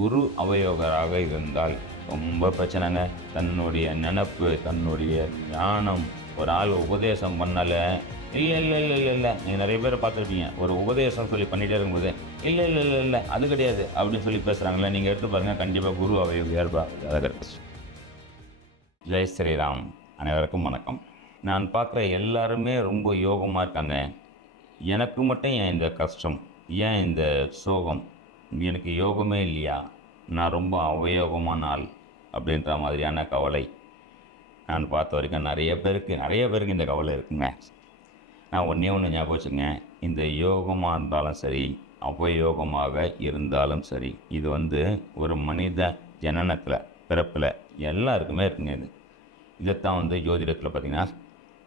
குரு அவயோகராக இருந்தால் ரொம்ப பிரச்சனைங்க. தன்னுடைய நினப்பு தன்னுடைய ஞானம் ஒரு ஆள் உபதேசம் பண்ணலை. இல்லை இல்லை இல்லை இல்லை இல்லை. நீங்கள் நிறைய பேர் பார்த்துருப்பீங்க. ஒரு உபதேசம் சொல்லி பண்ணிகிட்டே இருக்கும்போது இல்லை இல்லை இல்லை இல்லை அது கிடையாது அப்படின்னு சொல்லி பேசுகிறாங்களே நீங்கள் எடுத்து பாருங்கள் கண்டிப்பாக குரு அவையோகியார்பா இருப்பா ஜெய் ஸ்ரீராம். அனைவருக்கும் வணக்கம். நான் பார்க்குற எல்லாருமே ரொம்ப யோகமாக இருக்காங்க. எனக்கு மட்டும் ஏன் இந்த கஷ்டம்? ஏன் இந்த சோகம்? எனக்கு யோகமே இல்லையா? நான் ரொம்ப அவயோகமான ஆள் அப்படின்ற மாதிரியான கவலை நான் பார்த்த வரைக்கும் நிறைய பேருக்கு நிறைய பேருக்கு இந்த கவலை இருக்குங்க. நான் ஒன்றே ஒன்று ஞாபகம் வச்சுங்க இந்த யோகமாக இருந்தாலும் சரி அவயோகமாக இருந்தாலும் சரி இது வந்து ஒரு மனித ஜனனத்தில் பிறப்பில் எல்லாருக்குமே இருக்குங்க இது. இதைத்தான் வந்து ஜோதிடத்தில் பார்த்திங்கன்னா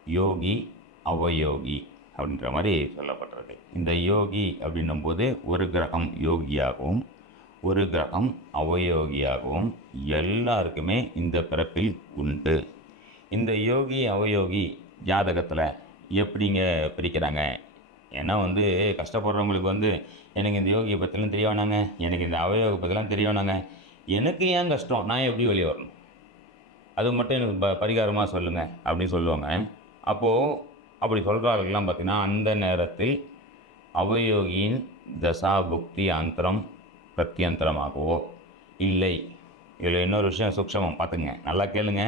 யோகி அவயோகி அப்படின்ற மாதிரி சொல்லப்பட்டிருக்கு. இந்த யோகி அப்படின்னும் போது ஒரு கிரகம் யோகியாகவும் ஒரு கிரகம் அவயோகியாகவும் எல்லாருக்குமே இந்த பிறப்பில் உண்டு. இந்த யோகி அவயோகி ஜாதகத்தில் எப்படிங்க பிரிக்கிறாங்க? ஏன்னா வந்து கஷ்டப்படுறவங்களுக்கு வந்து எனக்கு இந்த யோகியை பற்றிலாம் தெரிய வேணாங்க எனக்கு இந்த அவயோக பற்றிலாம் தெரிய வேணாங்க எனக்கு ஏன் கஷ்டம்? நான் எப்படி வெளியே வரணும்? அது மட்டும் எனக்கு ப பரிகாரமாக சொல்லுங்கள் அப்படின்னு சொல்லுவாங்க. அப்போது அப்படி சொல்கிறார்கள்லாம் பார்த்தீங்கன்னா அந்த நேரத்தில் அவயோகியின் தசாபுக்தி அந்தரம் பிரத்யந்தரமாகவோ இல்லை. இதில் இன்னொரு விஷயம் சூக்ஷமம். பார்த்துங்க. நல்லா கேளுங்க.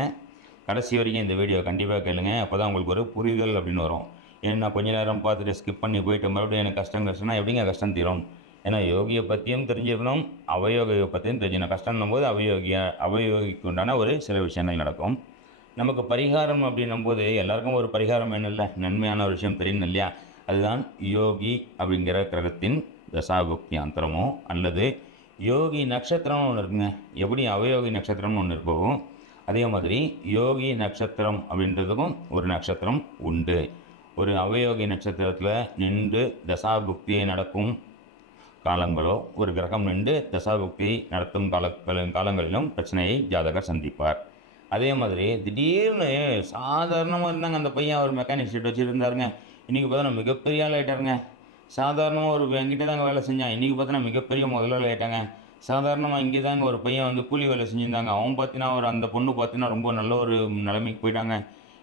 கடைசி வரைக்கும் இந்த வீடியோ கண்டிப்பாக கேளுங்க. அப்போ தான் உங்களுக்கு ஒரு புரிதல் அப்படின்னு வரும். ஏன்னா கொஞ்ச நேரம் பார்த்துட்டு ஸ்கிப் பண்ணி போயிட்டு மறுபடியும் எனக்கு கஷ்டம் கஷ்டம்னா எப்படிங்க கஷ்டம் தீரும்? ஏன்னா யோகியை பற்றியும் தெரிஞ்சுக்கணும் அவயோகியை பற்றியும் தெரிஞ்சுக்கணும் கஷ்டம்னும் போது அவயோகியா அவயோகிக்கு உண்டான ஒரு சில விஷயங்கள் நடக்கும். நமக்கு பரிகாரம் அப்படின்னும் போது எல்லாருக்கும் ஒரு பரிகாரம் வேணும்ல? நன்மையான ஒரு விஷயம் தெரியணும் இல்லையா? அதுதான் யோகி அப்படிங்கிற கிரகத்தின் தசாபுக்தி அந்தரமோ அல்லது யோகி நட்சத்திரம்னு ஒன்று இருக்குங்க. எப்படி அவயோகி நட்சத்திரம்னு ஒன்று இருக்கோ அதே மாதிரி யோகி நட்சத்திரம் அப்படின்றதுக்கும் ஒரு நட்சத்திரம் உண்டு. ஒரு அவயோகி நட்சத்திரத்தில் நின்று தசாபுக்தியை நடக்கும் காலங்களோ ஒரு கிரகம் நின்று தசாபுக்தியை நடத்தும் கால காலங்களிலும் பிரச்சனையை ஜாதகர் சந்திப்பார். அதே மாதிரி திடீர்னு சாதாரணமாக இருந்தாங்க அந்த பையன் ஒரு மெக்கானிக் ஷீட் வச்சுருந்தாருங்க. இன்றைக்கி பார்த்தா மிகப்பெரிய ஆள் ஆகிட்டாருங்க சாதாரணமாக ஒரு என்கிட்ட தாங்க வேலை செஞ்சான். இன்றைக்கி பார்த்தா மிகப்பெரிய முதலாளி ஆகிட்டாங்க சாதாரணமாக இங்கே தாங்க ஒரு பையன் வந்து கூலி வேலை செஞ்சுருந்தாங்க. அவன் பார்த்தீங்கன்னா ஒரு அந்த பொண்ணு பார்த்தீங்கன்னா ரொம்ப நல்ல ஒரு நிலைமைக்கு போயிட்டாங்க.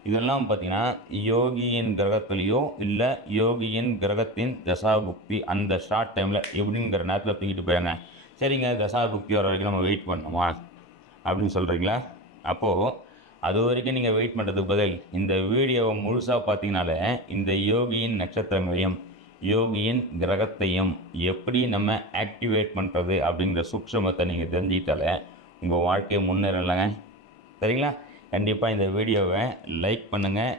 இதெல்லாம் பார்த்தீங்கன்னா யோகியின் கிரகத்துலேயோ இல்லை யோகியின் கிரகத்தின் தசாபுக்தி அந்த ஷார்ட் டைமில் எப்படிங்கிற நேரத்தில் தூக்கிட்டு போயிடுங்க சரிங்க தசாபுக்தி வர வரைக்கும் நம்ம வெயிட் பண்ணணுமா அப்படின்னு சொல்கிறீங்களா அப்போது அது வரைக்கும் நீங்கள் வெயிட் பண்ணுறதுக்கு பதில் இந்த வீடியோவை முழுசாக பார்த்தீங்கனாலே இந்த யோகியின் நட்சத்திரங்களையும் யோகியின் கிரகத்தையும் எப்படி நம்ம ஆக்டிவேட் பண்ணுறது அப்படிங்கிற சூக்ஷமத்தை நீங்கள் தெரிஞ்சுக்கிட்டாலே உங்கள் வாழ்க்கையை முன்னேறலைங்க. சரிங்களா? கண்டிப்பாக இந்த வீடியோவை லைக் பண்ணுங்கள்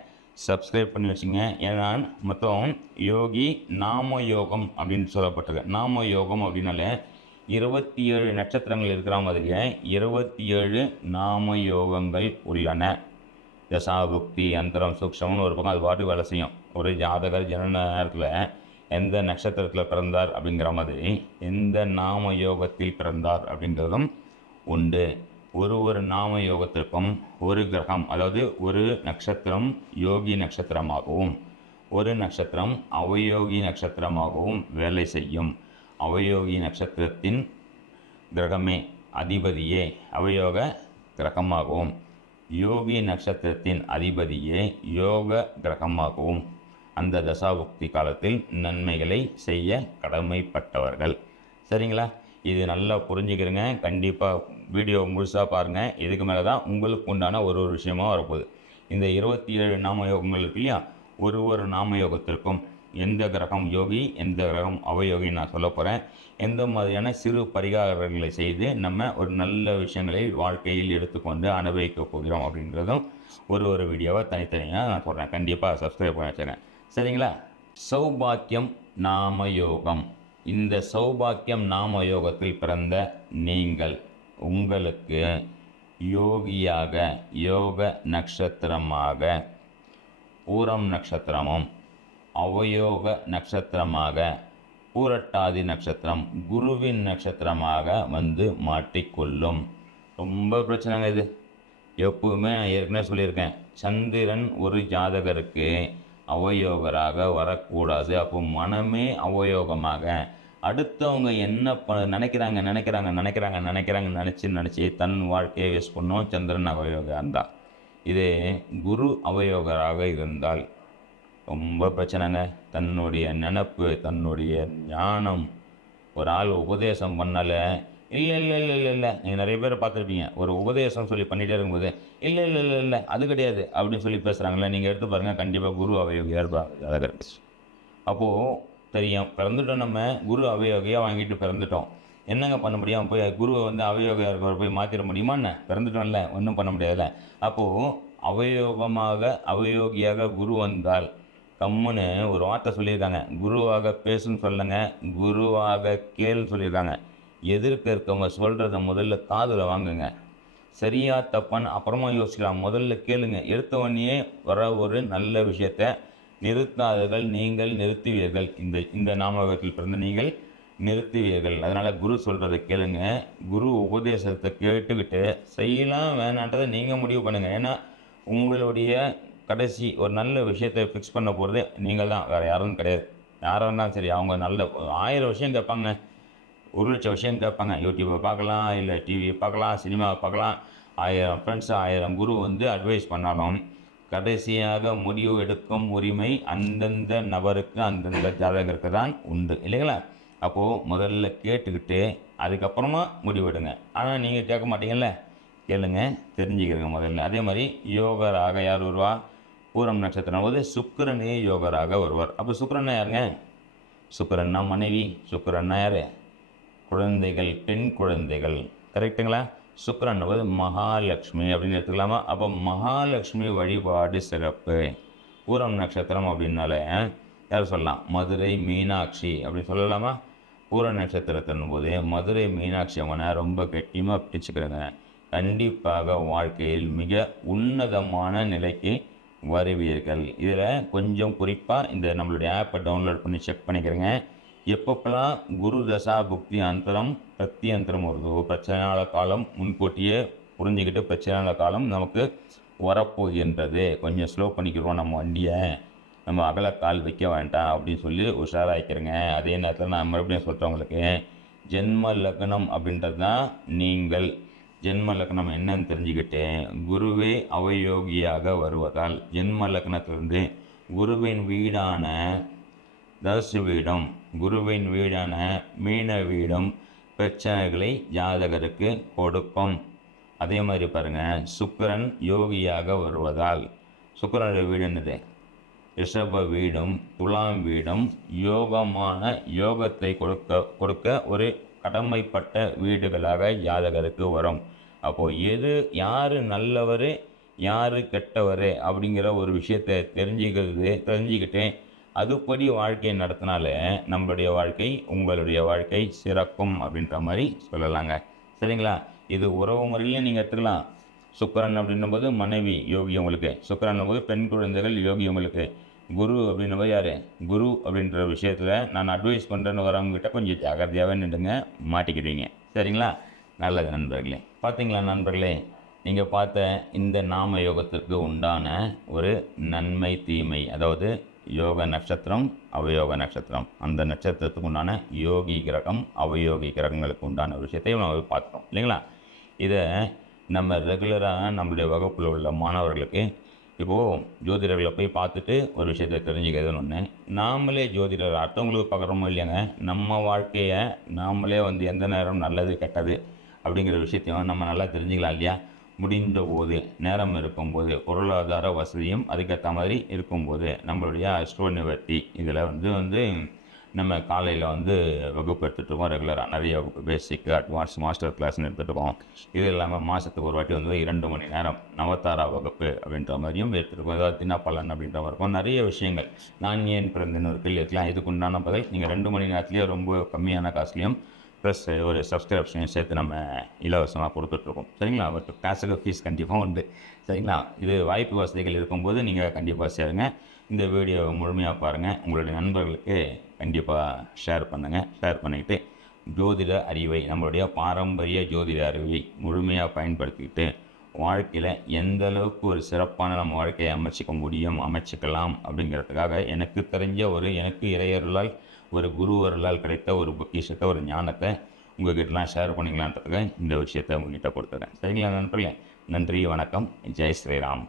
சப்ஸ்கிரைப் பண்ணி வச்சுங்க. ஏன்னா மொத்தம் யோகி நாம யோகம் அப்படின்னு சொல்லப்பட்டிருக்கு. நாம யோகம் அப்படின்னாலே இருபத்தி ஏழு நட்சத்திரங்கள் இருக்கிற மாதிரியே இருபத்தி ஏழு நாம யோகங்கள் உள்ளன. தசாபுக்தி அந்தரம் சூக்ஷம்னு ஒரு பக்கம் அது பாட்டு வேலை செய்யும். ஒரு ஜாதகர் ஜனன நேரத்தில் எந்த நட்சத்திரத்தில் பிறந்தார் அப்படிங்கிற மாதிரி எந்த நாம யோகத்தில் பிறந்தார் அப்படின்றதும் உண்டு. ஒரு ஒரு நாம யோகத்திற்கும் ஒரு கிரகம் அதாவது ஒரு நட்சத்திரம் யோகி நட்சத்திரமாகவும் ஒரு நட்சத்திரம் அவயோகி நட்சத்திரமாகவும் வேலை செய்யும். அவயோகி நட்சத்திரத்தின் கிரகமே அதிபதியே அவயோக கிரகமாகவும். யோகி நட்சத்திரத்தின் அதிபதியே யோக கிரகமாகவும். அந்த தசாபுக்தி காலத்தில் நன்மைகளை செய்ய கடமைப்பட்டவர்கள். சரிங்களா? இது நல்லா புரிஞ்சுக்கிறங்க கண்டிப்பாக வீடியோ முழுசாக பாருங்கள் இதுக்கு மேலே தான் உங்களுக்கு உண்டான ஒரு ஒரு விஷயமாக வரப்போகுது. இந்த இருபத்தி ஏழு நாம யோகங்கள் இருக்கு இல்லையா? ஒரு ஒரு நாம யோகத்திற்கும் எந்த கிரகம் யோகி எந்த கிரகம் அவயோகி நான் சொல்ல போகிறேன் எந்த மாதிரியான சிறு பரிகாரங்களை செய்து நம்ம ஒரு நல்ல விஷயங்களை வாழ்க்கையில் எடுத்துக்கொண்டு அனுபவிக்க போகிறோம் அப்படின்றதும் ஒரு ஒரு வீடியோவை தனித்தனியாக நான் சொல்கிறேன் கண்டிப்பாக சப்ஸ்கிரைப் பண்ண வச்சுறேன் சரிங்களா? சௌபாக்கியம் நாம யோகம் இந்த சௌபாக்கியம் நாம யோகத்தில் பிறந்த நீங்கள் உங்களுக்கு யோகியாக யோக நட்சத்திரமாக பூரம் நட்சத்திரமும் அவயோக நட்சத்திரமாக பூரட்டாதி நட்சத்திரம் குருவின் நட்சத்திரமாக வந்து மாட்டிக்கொள்ளும். ரொம்ப பிரச்சனைங்க இது. எப்பவுமே நான் ஏற்கனவே சொல்லியிருக்கேன். சந்திரன் ஒரு ஜாதகருக்கு அவயோகராக வரக்கூடாது. அப்போ மனமே அவயோகமாக. அடுத்தவங்க என்ன ப நினைக்கிறாங்க நினைக்கிறாங்க நினைக்கிறாங்க நினைக்கிறாங்க நினச்சி நினச்சி தன் வாழ்க்கையை வேஸ்ட் பண்ணோம். சந்திரன் அவயோகா இருந்தால். இதே குரு அவயோகராக இருந்தால். ரொம்ப பிரச்சனைங்க. தன்னுடைய நினப்பு தன்னுடைய ஞானம். ஒரு ஆள் உபதேசம் பண்ணலை. இல்லை இல்லை இல்லை இல்லை இல்லை. நீங்கள் நிறைய பேர் பார்த்துருப்பீங்க. ஒரு உபதேசம் சொல்லி பண்ணிகிட்டே இருக்கும்போது இல்லை இல்லை இல்லை இல்லை அது கிடையாது அப்படின்னு சொல்லி பேசுகிறாங்களே நீங்கள் எடுத்து பாருங்கள் கண்டிப்பாக குரு அவயோகியாக இருப்பாங்க அப்போது தெரியும். பிறந்துட்டோம் நம்ம. குரு அவயோகியாக வாங்கிட்டு பிறந்துட்டோம். என்னங்க பண்ண முடியும்? போய் குருவை வந்து அவயோகியாக இருக்கிற போய் மாற்றிட முடியுமா என்ன? பிறந்துட்டோம்ல. ஒன்றும் பண்ண முடியாதுல்ல. அப்போது அவயோகமாக அவயோகியாக குரு வந்தால் கம்முன்னு ஒரு வார்த்தை சொல்லியிருக்காங்க. குருவாக பேசுன்னு சொல்லுங்க குருவாக கேள் சொல்லியிருக்காங்க. எதிர்க்க இருக்கவங்க சொல்கிறத முதல்ல காதில் வாங்குங்க. சரியா தப்பான்னு அப்புறமா யோசிக்கலாம். முதல்ல கேளுங்க. எடுத்தவொடனே வர ஒரு நல்ல விஷயத்தை நிறுத்தாதவர்கள் நீங்கள் நிறுத்துவீர்கள். இந்த இந்த நாமகத்தில் பிறந்த நீங்கள் நிறுத்துவீர்கள். அதனால் குரு சொல்கிறத கேளுங்க. குரு உபதேசத்தை கேட்டுக்கிட்டு செய்யலாம் வேணான்றதை நீங்கள் முடிவு பண்ணுங்கள் ஏன்னா உங்களுடைய கடைசி ஒரு நல்ல விஷயத்தை ஃபிக்ஸ் பண்ண போகிறது நீங்கள் தான். வேறு யாரும் கிடையாது. யாராக இருந்தாலும் சரி அவங்க நல்ல ஆயிரம் விஷயம் கேட்பாங்க. ஒரு லட்சம் விஷயம் கேட்பாங்க. யூடியூப்பை பார்க்கலாம் இல்லை டிவியை பார்க்கலாம் சினிமாவை பார்க்கலாம். ஆயிரம் ஃப்ரெண்ட்ஸ் ஆயிரம் குரு வந்து அட்வைஸ் பண்ணாலும் கடைசியாக முடிவு எடுக்கும் உரிமை அந்தந்த நபருக்கு அந்தந்த ஜாதகருக்கு தான் உண்டு. இல்லைங்களா? அப்போது முதல்ல கேட்டுக்கிட்டு அதுக்கப்புறமா முடிவெடுங்க ஆனால் நீங்கள் கேட்க மாட்டீங்கல்ல? கேளுங்க தெரிஞ்சுக்கிறங்க முதல்ல. அதே மாதிரி யோகராக யார் வருவா? பூரம் நட்சத்திரம். போது சுக்கரனே யோகராக வருவார் அப்போ சுக்கரன் யாருங்க? சுக்கரன்னா மனைவி சுக்கரன்னா யார்? குழந்தைகள் பெண் குழந்தைகள். கரெக்டுங்களா சுக்கரன் போது மகாலட்சுமி அப்படின்னு எடுத்துக்கலாமா? அப்போ மகாலட்சுமி வழிபாடு சிறப்பு. பூரம் நட்சத்திரம் அப்படின்னாலே யார் சொல்லலாம்? மதுரை மீனாட்சி அப்படின்னு சொல்லலாமா? பூர நட்சத்திரத்தின் போது மதுரை மீனாட்சி அம்மனை ரொம்ப கெட்டியமாக பிடிச்சிக்கிறேங்க கண்டிப்பாக வாழ்க்கையில் மிக உன்னதமான நிலைக்கு வருவீர்கள். இதில் கொஞ்சம் குறிப்பாக இந்த நம்மளுடைய ஆப்பை டவுன்லோட் பண்ணி செக் பண்ணிக்கிறேங்க. எப்பப்பெல்லாம் குரு தசா புக்தி அந்தரம் பிரத்தி அந்தரம் வருதோ பிரச்சனையால காலம் முன்கூட்டியே புரிஞ்சுக்கிட்டு பிரச்சனையால காலம் நமக்கு வரப்போகின்றது. கொஞ்சம் ஸ்லோ பண்ணிக்கிறோம் நம்ம வண்டியை. நம்ம அகலக்கால் வைக்க வேண்டாம் அப்படின்னு சொல்லி உஷாராகிக்கிறேங்க அதே நேரத்தில் நான் மறுபடியும் சொல்கிறவங்களுக்கு ஜென்ம லக்னம் அப்படின்றது தான் நீங்கள் ஜென்ம லக்னம் என்னன்னு தெரிஞ்சுக்கிட்டேன் குருவே அவயோகியாக வருவதால் ஜென்ம லக்னத்திலிருந்து குருவின் வீடான தசு வீடம் குருவின் வீடான மீன வீடம் பிரச்சனைகளை ஜாதகருக்கு கொடுக்கும். அதே மாதிரி பாருங்கள் சுக்கரன் யோகியாக வருவதால் சுக்கரனுடைய வீடு என்னது? ரிஷப வீடும் துலாம் வீடும் யோகமான யோகத்தை கொடுக்க கொடுக்க ஒரு கடமைப்பட்ட வீடுகளாக ஜாதகருக்கு வரும். அப்போது எது யார் நல்லவர் யார் கெட்டவர் அப்படிங்கிற ஒரு விஷயத்தை தெரிஞ்சுக்கிறது தெரிஞ்சுக்கிட்டு அதுபடி வாழ்க்கையை நடத்தினாலே நம்மளுடைய வாழ்க்கை உங்களுடைய வாழ்க்கை சிறக்கும் அப்படின்ற மாதிரி சொல்லலாங்க. சரிங்களா? இது உறவு முறையிலையும் நீங்கள் எடுத்துக்கலாம். சுக்கரன் அப்படின்னும் போது மனைவி யோகி உங்களுக்கு. சுக்கரன் போது பெண் குழந்தைகள் யோகி உங்களுக்கு. குரு அப்படின்னும் யார்? குரு அப்படின்ற விஷயத்தில் நான் அட்வைஸ் பண்ணுறேன்னு வரவங்ககிட்ட கொஞ்சம் ஜாகிரதையாகவே நின்றுங்க மாட்டிக்கிடுவீங்க. சரிங்களா? நல்லது நண்பர்களே. பார்த்தீங்களா நண்பர்களே? நீங்கள் பார்த்த இந்த நாம யோகத்திற்கு உண்டான ஒரு நன்மை தீமை அதாவது யோக நட்சத்திரம் அவயோக நட்சத்திரம். அந்த நட்சத்திரத்துக்கு உண்டான யோகி கிரகம் அவயோகி கிரகங்களுக்கு உண்டான ஒரு விஷயத்தையும் நம்ம பார்த்தோம் இல்லைங்களா? இதை நம்ம ரெகுலராக நம்மளுடைய வகுப்பில் உள்ள மாணவர்களுக்கு இப்போது ஜோதிடர்களை போய் பார்த்துட்டு ஒரு விஷயத்தை தெரிஞ்சுக்கிறதுன்னு ஒன்று நாமளே ஜோதிடர் அடுத்தவங்களுக்கு பார்க்குறோமோ இல்லையாங்க? நம்ம வாழ்க்கையை நாமளே வந்து எந்த நேரம் நல்லது கெட்டது அப்படிங்கிற விஷயத்தையும் நம்ம நல்லா தெரிஞ்சுக்கலாம் இல்லையா? முடிந்த போது நேரம் இருக்கும்போது பொருளாதார வசதியும் அதுக்கேற்ற மாதிரி இருக்கும்போது நம்மளுடைய அஸ்ட்ரோ நிவர்த்தி இதில் வந்து வந்து நம்ம காலையில் வந்து வகுப்பு எடுத்துகிட்ருக்கோம் ரெகுலராக நிறைய வகுப்பு பேசிக் அட்வான்ஸ் மாஸ்டர் கிளாஸ்னு எடுத்துகிட்ருக்கோம் இது இல்லாமல் மாதத்துக்கு ஒரு வாட்டி வந்து இரண்டு மணி நேரம் நவத்தாரா வகுப்பு அப்படின்ற மாதிரியும் எடுத்துருக்கோம் ஏதாவது தினப்பலன் அப்படின்ற மாதிரி இருக்கும். நிறைய விஷயங்கள். நான் ஏன் பிறந்தேன்னு ஒரு கேள்வி இருக்கலாம். இதுக்கு உண்டான பதில் நீங்கள் ரெண்டு மணி நேரத்துலேயே ரொம்ப கம்மியான காசுலேயும் ப்ளஸ் ஒரு சப்ஸ்கிரிப்ஷனையும் சேர்த்து நம்ம இலவசமாக கொடுத்துட்ருக்கோம் சரிங்களா? பட் கிளாஸுக்கு ஃபீஸ் கண்டிப்பாக உண்டு. சரிங்களா? இது வாய்ப்பு வசதிகள் இருக்கும்போது நீங்கள் கண்டிப்பாக சேருங்க. இந்த வீடியோவை முழுமையாக பாருங்கள் உங்களுடைய நண்பர்களுக்கு கண்டிப்பாக ஷேர் பண்ணுங்கள் ஷேர் பண்ணிக்கிட்டு ஜோதிட அறிவை நம்மளுடைய பாரம்பரிய ஜோதிட அறிவை முழுமையாக பயன்படுத்திக்கிட்டு வாழ்க்கையில் எந்த அளவுக்கு ஒரு சிறப்பான நம்ம வாழ்க்கையை அமைச்சிக்க முடியும் அமைச்சிக்கலாம் அப்படிங்கிறதுக்காக எனக்கு தெரிஞ்ச ஒரு எனக்கு இறையருளால் ஒரு குருவர்களால் கிடைத்த ஒரு பொக்கிஷத்தை ஒரு ஞானத்தை உங்ககிட்டலாம் ஷேர் பண்ணிக்கலான்றதுக்காக இந்த விஷயத்தை உங்ககிட்ட கொடுத்துறேன். சரிங்களா நண்பர்களே? நன்றி வணக்கம். ஜெய் ஸ்ரீராம்.